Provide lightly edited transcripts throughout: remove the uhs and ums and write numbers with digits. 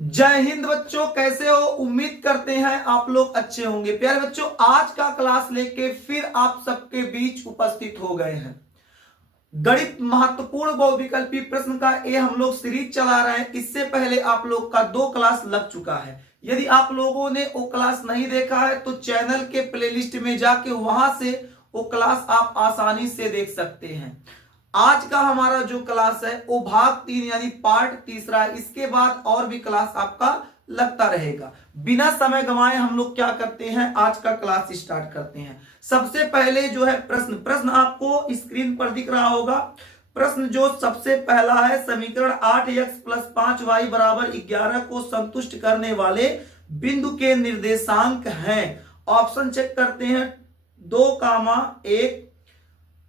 जय हिंद बच्चों, कैसे हो? उम्मीद करते हैं आप लोग अच्छे होंगे। प्यारे बच्चों, आज का क्लास लेके फिर आप सबके बीच उपस्थित हो गए हैं। गणित महत्वपूर्ण बहुविकल्पी प्रश्न का ये हम लोग सीरीज चला रहे हैं। इससे पहले आप लोग का 2 क्लास लग चुका है। यदि आप लोगों ने वो क्लास नहीं देखा है तो चैनल के प्लेलिस्ट में जाके वहां से वो क्लास आप आसानी से देख सकते हैं। आज का हमारा जो क्लास है वो भाग 3 यानी पार्ट तीसरा है। इसके बाद और भी क्लास आपका लगता रहेगा। बिना समय गंवाए हम लोग क्या करते हैं, आज का क्लास स्टार्ट करते हैं। सबसे पहले जो है प्रश्न आपको स्क्रीन पर दिख रहा होगा। प्रश्न जो सबसे पहला है, समीकरण 8x + 5y = 11 को संतुष्ट करने वाले बिंदु के निर्देशांक हैं। ऑप्शन चेक करते हैं। 2, 1,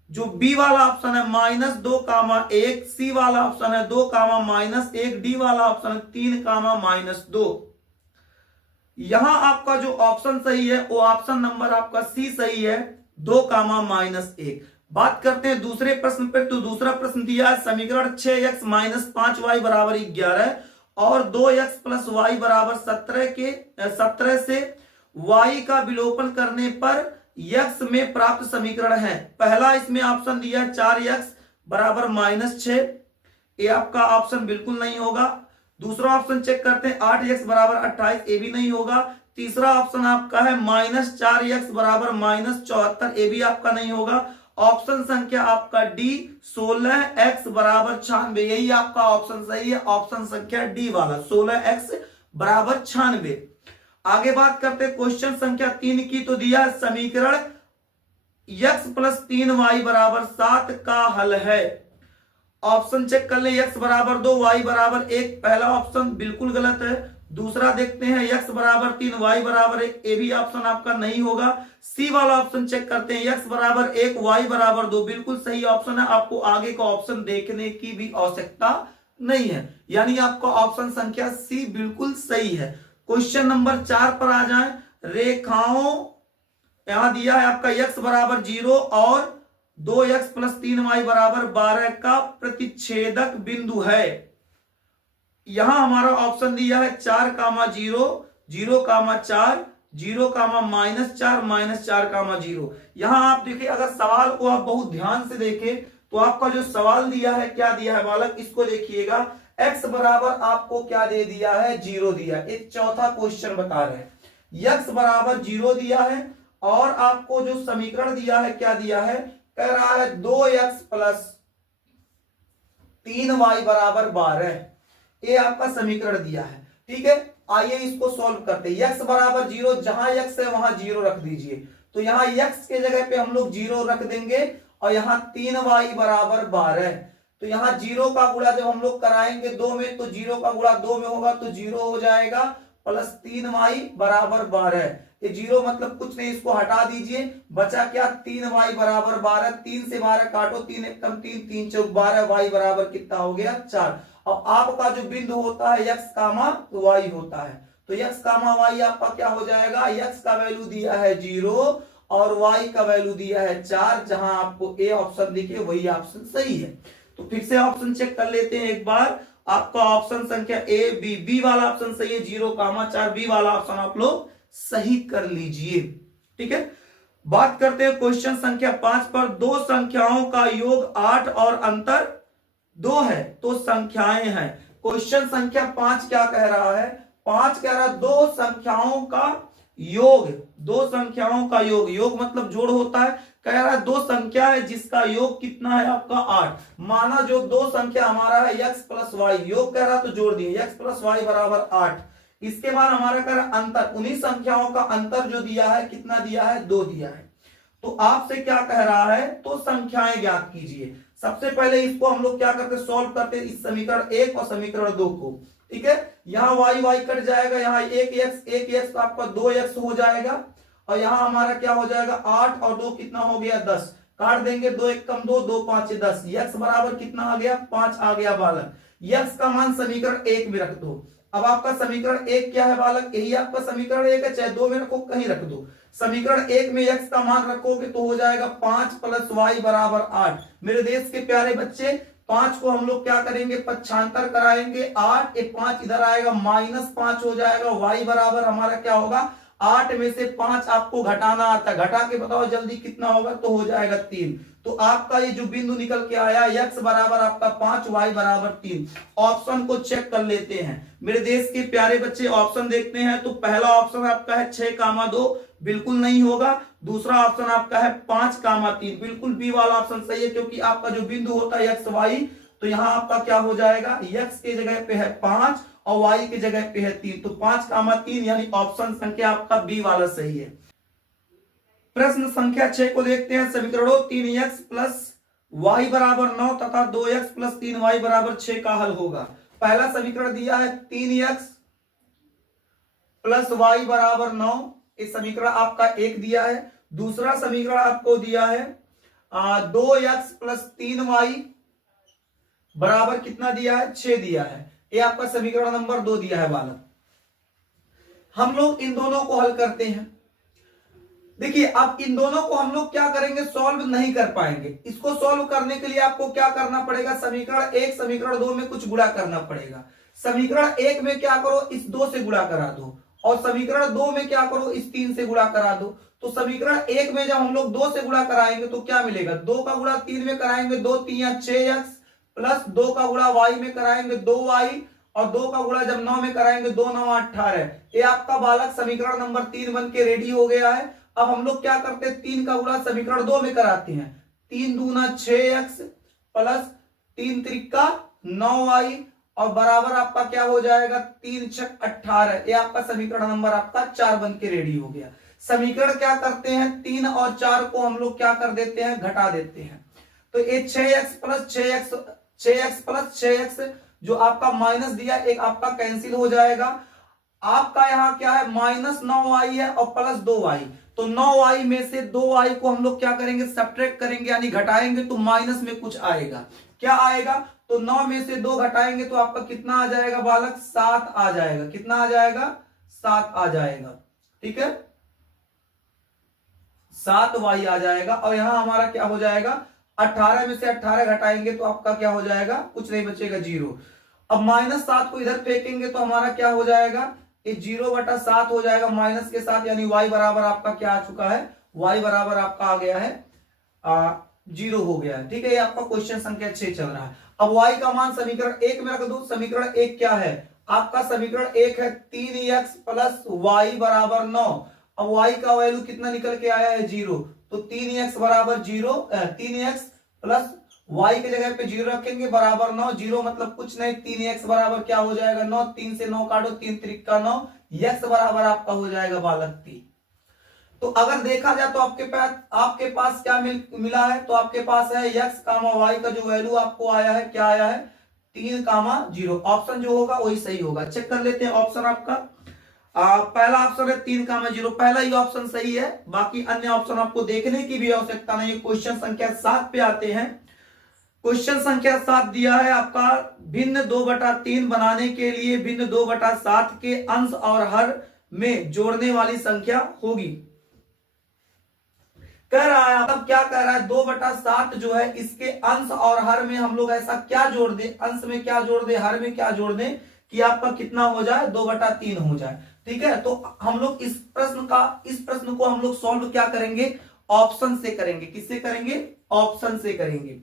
जो बी वाला ऑप्शन है -2, 1, सी वाला ऑप्शन है 2, -1, डी वाला ऑप्शन है 3, -2। यहां आपका जो ऑप्शन सही है वो ऑप्शन नंबर आपका सी सही है, 2, -1। बात करते हैं दूसरे प्रश्न पर। तो दूसरा प्रश्न दिया है, समीकरण 6x - 5y = 11 और 2x + y = 17 से y का विलोपन करने पर x में प्राप्त समीकरण है। पहला इसमें ऑप्शन दिया है 4x = -6, ये आपका ऑप्शन बिल्कुल नहीं होगा। दूसरा ऑप्शन चेक करते हैं, 8x = 28, ये भी नहीं होगा। तीसरा ऑप्शन आपका है -4x = -74, ये भी आपका नहीं होगा। ऑप्शन संख्या आपका डी 16x = 96, यही आपका ऑप्शन सही है। ऑप्शन संख्या डी वाला 16x = 96। आगे बात करते हैं क्वेश्चन संख्या 3 की। तो दिया समीकरण x + 3y = 7 का हल है। ऑप्शन चेक कर ले, x = 2 y = 1, पहला ऑप्शन बिल्कुल गलत है। दूसरा देखते हैं, x = 3 y = 1, ये भी ऑप्शन आपका नहीं होगा। सी वाला ऑप्शन चेक करते हैं, x = 1 y = 2, बिल्कुल सही ऑप्शन है। आपको आगे का ऑप्शन देखने की भी आवश्यकता नहीं है, यानी आपका ऑप्शन संख्या सी बिल्कुल सही है। क्वेश्चन नंबर 4 पर आ जाएं। रेखाओं यहां दिया है आपका x = 0 और 2x + 3y = 12 का प्रतिच्छेदक बिंदु है। यहां हमारा ऑप्शन दिया है 4, 0, 0, 4, 0, -4, -4, 0। यहां आप देखिए, अगर सवाल को आप बहुत ध्यान से देखें तो आपका जो सवाल दिया है, क्या दिया है बालक, इसको देखिएगा। x बराबर आपको क्या दे दिया है, 0 दिया। एक चौथा क्वेश्चन बता रहे हैं, x = 0 दिया है और आपको जो समीकरण दिया है, क्या दिया है, कह रहा है 2x + 3y = 12, ये आपका समीकरण दिया है। ठीक है, आइए इसको सॉल्व करते हैं। x = 0, जहां x है वहां 0 रख दीजिए। तो यहां x के जगह पे हम लोग 0 रख देंगे और यहां 3y = 12। तो यहां 0 का गुणा जब हम लोग कराएंगे 2 में, तो 0 का गुणा 2 में होगा तो 0 हो जाएगा, प्लस 3y = 12। ये 0 मतलब कुछ नहीं, इसको हटा दीजिए, बचा क्या, 3y = 12। 3 से 12 काटो, 3 एकम 3, 3 चौक 12, y बराबर कितना हो गया, 4। अब आपका जो बिंदु होता है x, y होता है। तो x, y आपका क्या हो जाएगा, x का वैल्यू दिया है 0 और y का वैल्यू दिया है 4। जहां आपको ए ऑप्शन दिखे वही ऑप्शन सही है। तो फिर से ऑप्शन चेक कर लेते हैं एक बार। आपका ऑप्शन संख्या ए, बी वाला ऑप्शन सही है, 0, 4, बी वाला ऑप्शन आप लोग सही कर लीजिए। ठीक है, बात करते हैं क्वेश्चन संख्या 5 पर। दो संख्याओं का योग 8 और अंतर 2 है तो संख्याएं हैं। क्वेश्चन संख्या 5 क्या कह रहा है, 5 कह रहा है दो संख्याओं का योग, दो संख्याओं का योग, योग मतलब जोड़ होता है। कह रहा है दो संख्या है जिसका योग कितना है आपका 8। माना जो दो संख्या हमारा है x + y, योग कह रहा तो जोड़ दिए, x + y = 8। इसके बाद हमारा कह रहा अंतर, उन्हीं संख्याओं का अंतर जो दिया है, कितना दिया है, 2 दिया है। तो आपसे क्या कह रहा है, तो संख्याएं ज्ञात कीजिए। सबसे पहले इसको हम लोग क्या करते, सॉल्व करते इस समीकरण 1 और समीकरण 2 को। ठीक है, यहाँ y कट जाएगा, यहाँ 1x तो आपका 2x हो जाएगा और यहाँ हमारा क्या हो जाएगा, 8 और 2 कितना हो गया, 10। काट देंगे, 2 एकम 2, 2 5 10, x बराबर कितना आ गया, 5 आ गया बालक। x का मान समीकरण 1 में रख दो। अब आपका समीकरण 1 क्या है बालक, यही आपका समीकरण 1 है, चाहे 2 में रखो, कहीं रख दो। समीकरण 1 में x का मान रखोगे तो हो जाएगा 5 + y = 8। मेरे देश के प्यारे बच्चे, 5 को हम लोग क्या करेंगे, पक्षांतर कराएंगे, 8 एक 5 इधर आएगा, -5 हो जाएगा। y बराबर हमारा क्या होगा, 8 में से 5 आपको घटाना आता है, घटा के बताओ जल्दी कितना होगा, तो हो जाएगा 3। तो आपका ये जो बिंदु निकल के आया, x बराबर आपका 5, y बराबर 3। ऑप्शन को चेक कर लेते हैं मेरे देश के प्यारे बच्चे, ऑप्शन देखते हैं। तो पहला ऑप्शन आपका है 6,2, बिल्कुल नहीं होगा। दूसरा ऑप्शन आपका है 5,3, बिल्कुल बी वाला ऑप्शन सही है, क्योंकि आपका जो बिंदु होता है एक्स वाई, तो यहां आपका क्या हो जाएगा, x के जगह पे है 5 और y की जगह पे है 3, तो 5,3 यानी ऑप्शन संख्या आपका बी वाला सही है। प्रश्न संख्या 6 को देखते हैं। समीकरणों 3x प्लस y बराबर 9 तथा 2x प्लस 3y बराबर 6 का हल होगा। पहला समीकरण दिया है 3x प्लस y बराबर 9, इस समीकरण आपका एक दिया है। दूसरा समीकरण आपको दिया है 2x प्लस 3y बराबर कितना दिया है, 6 दिया है। ये आपका समीकरण नंबर 2 दिया है बालक। हम लोग इन दोनों को हल करते हैं। देखिए अब इन दोनों को हम लोग क्या करेंगे, सॉल्व नहीं कर पाएंगे। इसको सॉल्व करने के लिए आपको क्या करना पड़ेगा, समीकरण 1 समीकरण 2 में कुछ गुणा करना पड़ेगा। समीकरण 1 में क्या करो, इस 2 से गुणा करा दो, और समीकरण 2 में क्या करो, इस 3 से गुणा करा दो। तो समीकरण 1 में जब हम लोग 2 से गुणा कराएंगे तो क्या मिलेगा, 2 का गुणा 3 में कराएंगे 2 3 6x, प्लस 2 का गुणा y में कराएंगे 2y, और 2 का गुणा जब 9 में कराएंगे 2 9 18। ये आपका बालक समीकरण नंबर 3 बन के रेडी हो गया है। अब हम लोग क्या करते हैं, 3 का गुणा समीकरण 2 में कराते हैं, 3 दूना 6x प्लस 3 त्रिका 9y, और बराबर आपका क्या हो जाएगा, 3 6 18। ये आपका समीकरण नंबर आपका 4 बन के रेडी हो गया। समीकरण क्या करते हैं, 3 और 4 को हम लोग क्या कर देते हैं, घटा देते हैं। तो ये 6x प्लस 6x जो आपका माइनस दिया, एक आपका कैंसिल हो जाएगा। आपका यहाँ क्या है, -9y है और प्लस 2y, तो 9y में से 2y को हम लोग क्या करेंगे, सब्ट्रैक्ट करेंगे यानी घटाएंगे, तो माइनस में कुछ आएगा। क्या आएगा, तो 9 में से 2 घटाएंगे तो आपका कितना आ जाएगा बालक, 7 आ जाएगा। कितना आ जाएगा, 7 आ जाएगा। ठीक है, 7y आ जाएगा। और यहां हमारा क्या हो जाएगा, 18 में से 18 घटाएंगे तो आपका क्या हो जाएगा, कुछ नहीं बचेगा, 0। अब -7 को इधर फेंकेंगे तो हमारा क्या हो जाएगा, ये 0/7 हो जाएगा माइनस के साथ, यानी y बराबर आपका क्या आ चुका है, y बराबर आपका आ गया है 0 हो गया है। ठीक है, ये आपका क्वेश्चन संख्या 6 चल रहा है। अब y का मान समीकरण 1 में रख दो। समीकरण 1 क्या है, आपका समीकरण 1 है 3x प्लस y बराबर 9। अब y का वैल्यू कितना निकल के आया है, 0, तो 3x बराबर 0, 3x प्लस y के जगह पे 0 रखेंगे बराबर 9, 0 मतलब कुछ नहीं, 3x बराबर क्या हो जाएगा 9, 3 से 9 काटो, 3 त्रिका 9, x बराबर आपका हो जाएगा बालक 3। तो अगर देखा जाए तो आपके पास क्या मिला है, तो आपके पास है x, y का जो वैल्यू आपको आया है, क्या आया है, 3, 0। ऑप्शन जो होगा वही सही होगा। चेक कर लेते हैं ऑप्शन आपका। पहला ऑप्शन है 3, 0, पहला ही ऑप्शन सही है। बाकी अन्य ऑप्शन आपको देखने की भी आवश्यकता नहीं है। क्वेश्चन संख्या 7 पे आते हैं। क्वेश्चन संख्या 7 दिया है आपका, भिन्न 2/3 बनाने के लिए भिन्न 2/7 के अंश और हर में जोड़ने वाली संख्या होगी। कह रहा है, अब क्या कह रहा है, 2/7 जो है इसके अंश और हर में हम लोग ऐसा क्या जोड़ दे, अंश में क्या जोड़ दे, हर में क्या जोड़ दे कि आपका कितना हो जाए, 2/3 हो जाए। ठीक है, तो हम लोग इस प्रश्न को हम लोग सॉल्व क्या करेंगे, ऑप्शन से करेंगे। किससे करेंगे, ऑप्शन से करेंगे।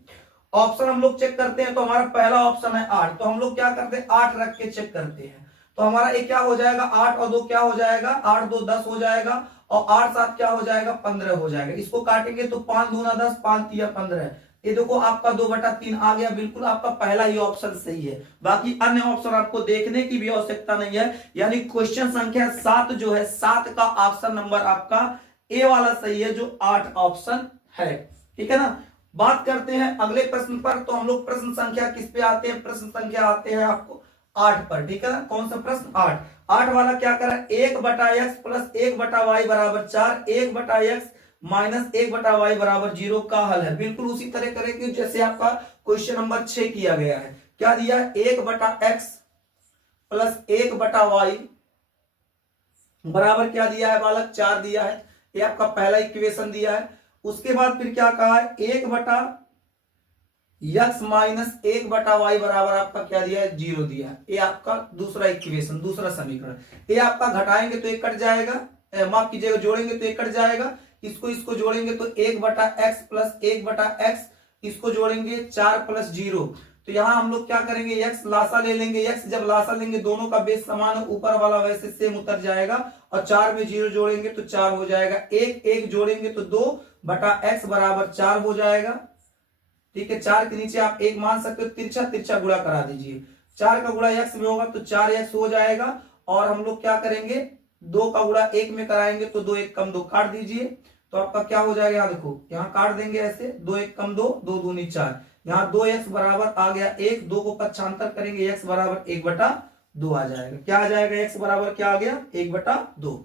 ऑप्शन हम लोग चेक करते हैं, तो हमारा पहला ऑप्शन है 8, तो हम लोग क्या करते हैं, 8 रख के चेक करते हैं। तो हमारा एक क्या हो जाएगा, 8 और 2 क्या हो जाएगा, 8 2 10 हो जाएगा, और 8 7 क्या हो जाएगा, 15 हो जाएगा। इसको काटेंगे तो 5 दूना 10, 5 3 15। ये देखो आपका 2/3 आ गया। बिल्कुल आपका पहला ही ऑप्शन सही है। बाकी अन्य ऑप्शन आपको देखने की भी आवश्यकता नहीं है। यानी क्वेश्चन संख्या 7 जो है, 7 का ऑप्शन नंबर आपका ए वाला सही है, जो 8 ऑप्शन है। ठीक है ना। बात करते हैं अगले प्रश्न पर। तो हम लोग प्रश्न संख्या किस पे आते हैं, प्रश्न संख्या आते हैं आपको 8 पर। ठीक है ना, कौन सा प्रश्न, 8 वाला क्या करा, 1/x प्लस 1/y बराबर 4, 1/x माइनस 1/y बराबर 0 का हल है। बिल्कुल उसी तरह करेंगे जैसे आपका क्वेश्चन नंबर 6 किया गया है। क्या दिया, 1/x प्लस 1/y बराबर क्या दिया है बालक, 4 दिया है। ये आपका पहला इक्वेशन दिया है। उसके बाद फिर क्या कहा है, 1/x यक्स माइनस 1/y बराबर आपका क्या दिया है, 0 दिया है। ये आपका दूसरा इक्वेशन, दूसरा समीकरण। ये आपका घटाएंगे तो 1 कट जाएगा, माफ कीजिएगा, जोड़ेंगे तो 1 कट जाएगा। इसको जोड़ेंगे तो 1/x प्लस 1/x, इसको जोड़ेंगे 4 प्लस 0। तो यहां हम लोग क्या करेंगे, x लासा ले लेंगे। x जब लासा लेंगे, दोनों का बेस समान है, ऊपर वाला वैसे सेम उतर जाएगा, और 4 में 0 जोड़ेंगे तो 4 हो जाएगा। 1 जोड़ेंगे तो 2/x बराबर 4 हो जाएगा। ठीक है, 4 के नीचे आप 1 मान सकते हो, तिरछा तिरछा गुणा करा दीजिए। 4 का गुणा x में होगा तो 4x हो जाएगा। और हम लोग क्या करेंगे, 2 का गुणा 1 में कराएंगे तो 2 1 कम 2 काट दीजिए, तो आपका क्या हो जाएगा, यहाँ देखो, यहाँ काट देंगे ऐसे, 2 1 कम 2, 2 दूनी 4। यहाँ 2x बराबर आ गया 1, 2 को पक्षांतर करेंगे, x बराबर 1/2 आ जाएगा। क्या आ जाएगा, x बराबर क्या आ गया, 1/2।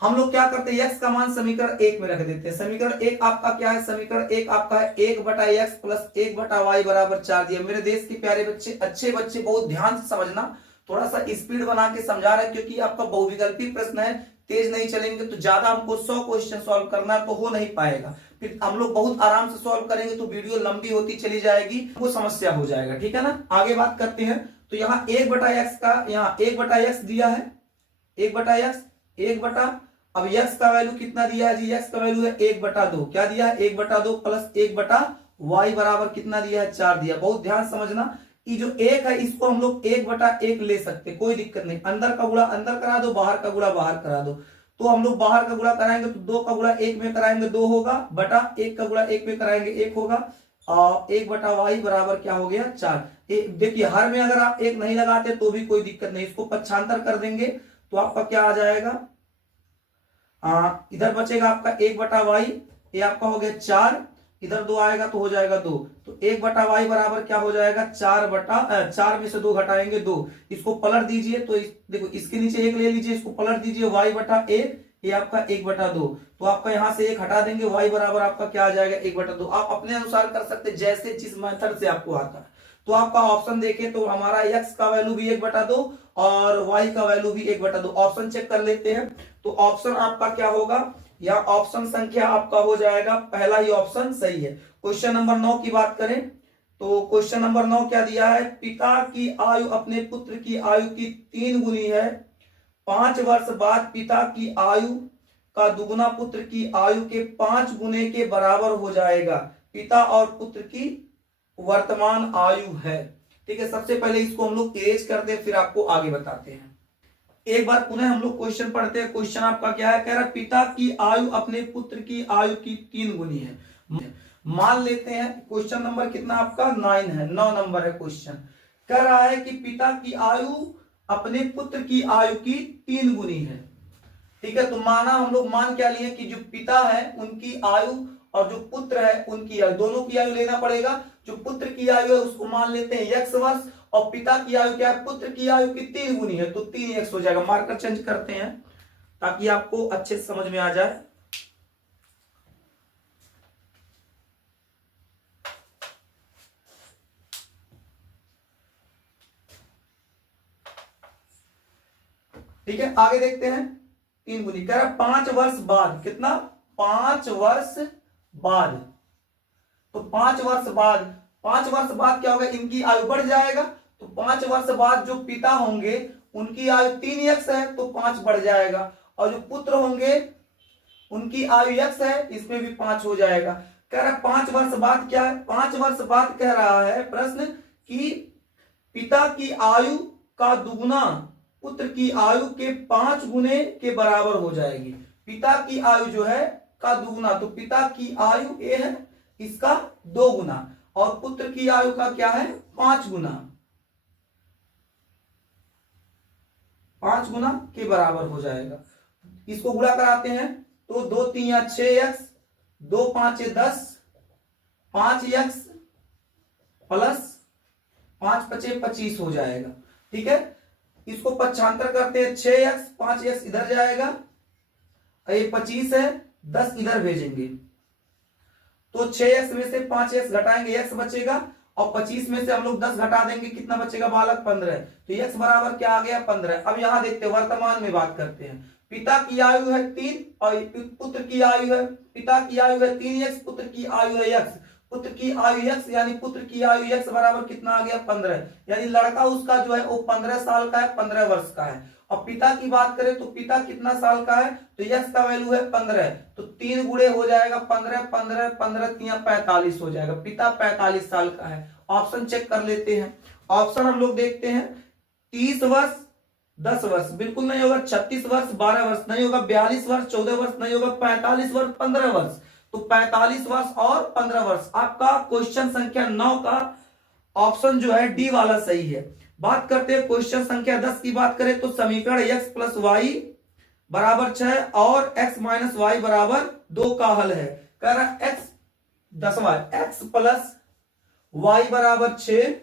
हम लोग क्या करते हैं, x का मान समीकरण 1 में रख देते हैं। समीकरण 1 आपका क्या है, समीकरण 1 आपका है 1/x प्लस 1/y बराबर 4 दिया। मेरे देश के प्यारे बच्चे, अच्छे बच्चे, बहुत ध्यान से समझना, थोड़ा सा स्पीड बना के समझा रहे हैं, क्योंकि आपका बहुविकल्पी प्रश्न है, तेज नहीं चलेंगे तो ज्यादा हमको 100 क्वेश्चन सॉल्व करना तो हो नहीं पाएगा। फिर हम लोग बहुत आराम से सॉल्व करेंगे तो वीडियो लंबी होती चली जाएगी, वो समस्या हो जाएगा। ठीक है ना, आगे बात करते हैं। तो यहाँ 1/x का, यहाँ 1/x दिया है, 1/x, 1 अब x का वैल्यू कितना दिया है जी, x का वैल्यू है 1/2। क्या दिया है, 1/2 प्लस 1/y बराबर कितना दिया है, 4 दिया। बहुत ध्यान समझना, ये जो 1 है इसको हम लोग 1/1 ले सकते, कोई दिक्कत नहीं। अंदर का गुणा अंदर करा दो, बाहर का गुणा बाहर करा दो। तो हम लोग बाहर का गुणा कराएंगे तो 2 का गुणा 1 में कराएंगे 2 होगा, बटा 1 का गुणा 1 में कराएंगे 1 होगा, और 1/y बराबर क्या हो गया, 4। देखिए, हर में अगर आप 1 नहीं लगाते तो भी कोई दिक्कत नहीं, इसको पक्षांतर कर देंगे तो आपका क्या आ जाएगा, इधर बचेगा आपका 1/y, ये आपका हो गया 4, इधर 2 आएगा तो हो जाएगा 2। तो 1/y बराबर क्या हो जाएगा, 4 में से 2 घटाएंगे 2, इसको पलट दीजिए। तो देखो, इसके नीचे 1 ले लीजिए, इसको पलट दीजिए, y/1, ये आपका 1/2। तो आपका यहां से 1 हटा देंगे, y बराबर आपका क्या आ जाएगा, 1/2। आप अपने अनुसार कर सकते, जैसे जिस मेथड से आपको आता है। तो आपका ऑप्शन देखें तो हमारा x का वैल्यू भी 1/2 और y का वैल्यू भी 1/2। ऑप्शन चेक कर लेते हैं। तो ऑप्शन आपका क्या होगा, या ऑप्शन संख्या आपका हो जाएगा, पहला ही ऑप्शन सही है। क्वेश्चन नंबर 9 की बात करें तो क्वेश्चन नंबर 9 क्या दिया है, पिता की आयु अपने पुत्र की आयु की 3 गुनी है, 5 वर्ष बाद पिता की आयु का दुगुना पुत्र की आयु के 5 गुने के बराबर हो जाएगा। पिता और पुत्र की वर्तमान आयु है। ठीक है, सबसे पहले इसको हम लोग इरेज करते हैं, फिर आपको आगे बताते हैं। एक बार पुनः हम लोग क्वेश्चन पढ़ते हैं। क्वेश्चन आपका क्या है, कह रहा पिता की आयु अपने पुत्र की आयु की 3 गुनी है। मान लेते हैं क्वेश्चन नंबर कितना आपका 9 है, 9 नंबर है क्वेश्चन। कह रहा है कि पिता की आयु अपने पुत्र की आयु की 3 गुनी है। ठीक है, तो माना हम लोग मान क्या लिए कि जो पिता है उनकी आयु और जो पुत्र है उनकी आयु, दोनों की आयु लेना पड़ेगा। जो पुत्र की आयु है उसको मान लेते हैं x वर्ष, और पिता की आयु क्या है, पुत्र की आयु की 3 गुनी है, तो 3x हो जाएगा। मार्कर चेंज करते हैं ताकि आपको अच्छे से समझ में आ जाए। ठीक है, आगे देखते हैं। 3 गुनी कह रहा 5 वर्ष बाद, कितना, 5 वर्ष बाद। तो 5 वर्ष बाद, 5 वर्ष बाद क्या होगा, इनकी आयु बढ़ जाएगा। तो 5 वर्ष बाद जो पिता होंगे उनकी आयु 3x है, तो 5 बढ़ जाएगा, और जो पुत्र होंगे उनकी आयु x है, इसमें भी 5 हो जाएगा। कह रहा 5 वर्ष बाद क्या है, 5 वर्ष बाद कह रहा है प्रश्न कि पिता की आयु का दुगुना पुत्र की आयु के 5 गुने के बराबर हो जाएगी। पिता की आयु जो है का दुगुना, तो पिता की आयु a है, इसका 2 गुना, और पुत्र की आयु का क्या है, 5 गुना, 5 गुना के बराबर हो जाएगा। इसको गुणा कराते हैं तो 2 3 6x, 2 5 10, 5x प्लस 5 5 25 हो जाएगा। ठीक है, इसको पक्षांतर करते हैं, 6x 5x इधर जाएगा, ये 25 है, 10 इधर भेजेंगे, तो 6x में से 5x घटाएंगे, x बचेगा, और 25 में से हम लोग 10 घटा देंगे, कितना बचेगा बालक, 15। तो x बराबर क्या आ गया, 15। अब यहां देखते हैं, वर्तमान में बात करते हैं। पिता की आयु है 3 और पुत्र की आयु है, पिता की आयु है 3x, पुत्र की आयु है x। पुत्र की आयु x यानी पुत्र की आयु x बराबर कितना आ गया 15, यानी लड़का उसका जो है वो 15 साल का है, 15 वर्ष का है। और पिता की बात करें तो पिता कितना साल का है, तो x का वैल्यू है 15, तो 3 गुणे हो जाएगा 15, 15 15 3 45 हो जाएगा। पिता 45 साल का है। ऑप्शन चेक कर लेते हैं। ऑप्शन हम लोग देखते हैं, 30 वर्ष 10 वर्ष बिल्कुल नहीं होगा, 36 वर्ष 12 वर्ष नहीं होगा, 42 वर्ष 14 वर्ष नहीं होगा, 45 वर्ष 15 वर्ष, तो 45 वर्ष और 15 वर्ष। आपका क्वेश्चन संख्या 9 का ऑप्शन जो है डी वाला सही है। बात करते हैं क्वेश्चन संख्या 10 की बात करें तो समीकरण x प्लस वाई बराबर 6 और x माइनस वाई बराबर 2 का हल है। कह रहा x 10वां x प्लस वाई बराबर 6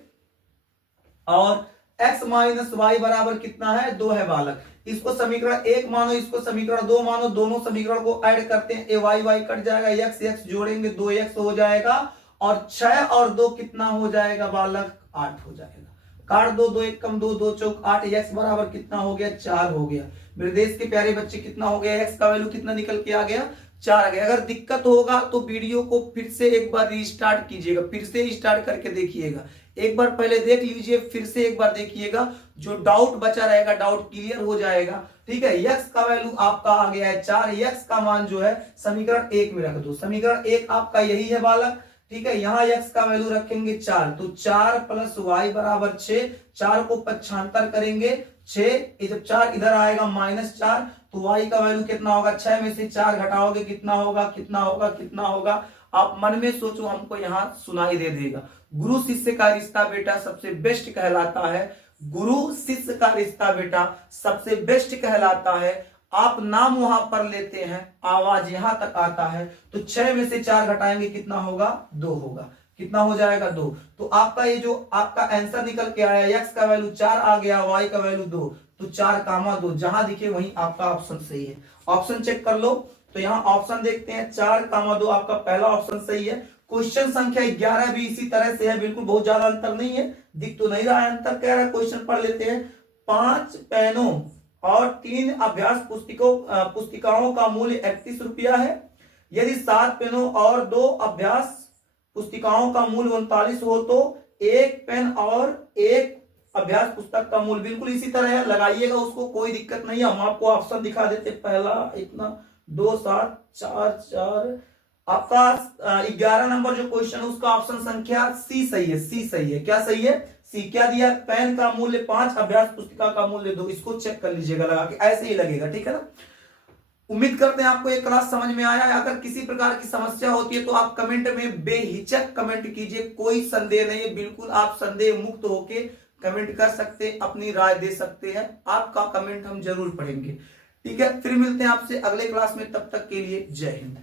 और x माइनस वाई बराबर कितना है 2 है बालक। इसको समीकरण 1 मानो, इसको समीकरण 2 मानो, दोनों समीकरण को ऐड करते हैं, ए वाई वाई कट जाएगा, x x जोड़ेंगे 2x हो जाएगा और 6 और 2 कितना हो जाएगा बालक 8 हो जाएगा। काट दो, 2 1 कम 2 2 चौक 8, x बराबर कितना हो गया 4 हो गया। मेरे देश के प्यारे बच्चे कितना हो गया, x का वैल्यू कितना निकल के आ गया 4 आ गया। अगर दिक्कत होगा तो वीडियो को फिर से एक बार रीस्टार्ट कीजिएगा, फिर से स्टार्ट करके देखिएगा, एक बार पहले देख लीजिए, फिर से एक बार देखिएगा, जो डाउट बचा रहेगा डाउट क्लियर हो जाएगा। ठीक है, x का वैल्यू आपका आ गया है 4, x का मान जो है समीकरण 1 में रख दो, समीकरण 1 आपका यही है बालक। ठीक है, यहाँ x का वैल्यू रखेंगे 4, तो 4 प्लस वाई बराबर 6, 4 को 75 करेंगे 6, जब 4 इधर आएगा -4, तो y का वैल्यू कितना होगा, 6 में से 4 घटाओगे कितना होगा कितना होगा कितना होगा, आप मन में सोचो, हमको यहाँ सुनाई दे देगा। गुरु शिष्य का रिश्ता बेटा सबसे बेस्ट कहलाता है, गुरु शिष्य का रिश्ता बेटा सबसे बेस्ट कहलाता है। आप नाम वहां पर लेते हैं, आवाज यहां तक आता है, तो 6 में से 4 घटाएंगे कितना होगा 2 होगा, कितना हो जाएगा 2। तो आपका ये जो आपका आंसर निकल के आया, x का वैल्यू 4 आ गया, y का वैल्यू 2, तो 4, 2 जहां दिखे वहीं आपका ऑप्शन सही है। ऑप्शन चेक कर लो, तो यहाँ ऑप्शन देखते हैं 4, 2 आपका पहला ऑप्शन सही है। क्वेश्चन संख्या 11 भी इसी तरह से है, बिल्कुल बहुत ज्यादा अंतर नहीं है, दिख तो नहीं रहा है अंतर, कह रहा है क्वेश्चन पढ़ लेते हैं। 5 पेनों और 3 अभ्यास पुस्तिकाओं का मूल्य 31 रुपया है। यदि 7 पेनों और 2 अभ्यास पुस्तिकाओं का मूल्य 39 हो तो 1 पेन और 1 अभ्यास पुस्तक का मूल्य बिल्कुल इसी तरह है, लगाइएगा उसको, कोई दिक्कत नहीं है। हम आपको ऑप्शन दिखा देते, पहला इतना 2 7 4 4, आपका 11 नंबर जो क्वेश्चन है उसका ऑप्शन संख्या सी सही है, सी सही है। क्या सही है, सी। क्या दिया, पेन का मूल्य 5, अभ्यास पुस्तिका का मूल्य 2, इसको चेक कर लीजिएगा लगा के, ऐसे ही लगेगा। ठीक है ना, उम्मीद करते हैं आपको ये क्लास समझ में आया है। अगर किसी प्रकार की समस्या होती है तो आप कमेंट में बेहिचक कमेंट कीजिए, कोई संदेह नहीं है, बिल्कुल आप संदेह मुक्त होके कमेंट कर सकते हैं, अपनी राय दे सकते हैं, आपका कमेंट हम जरूर पढ़ेंगे। ठीक है, फिर मिलते हैं आपसे अगले क्लास में, तब तक के लिए जय हिंद।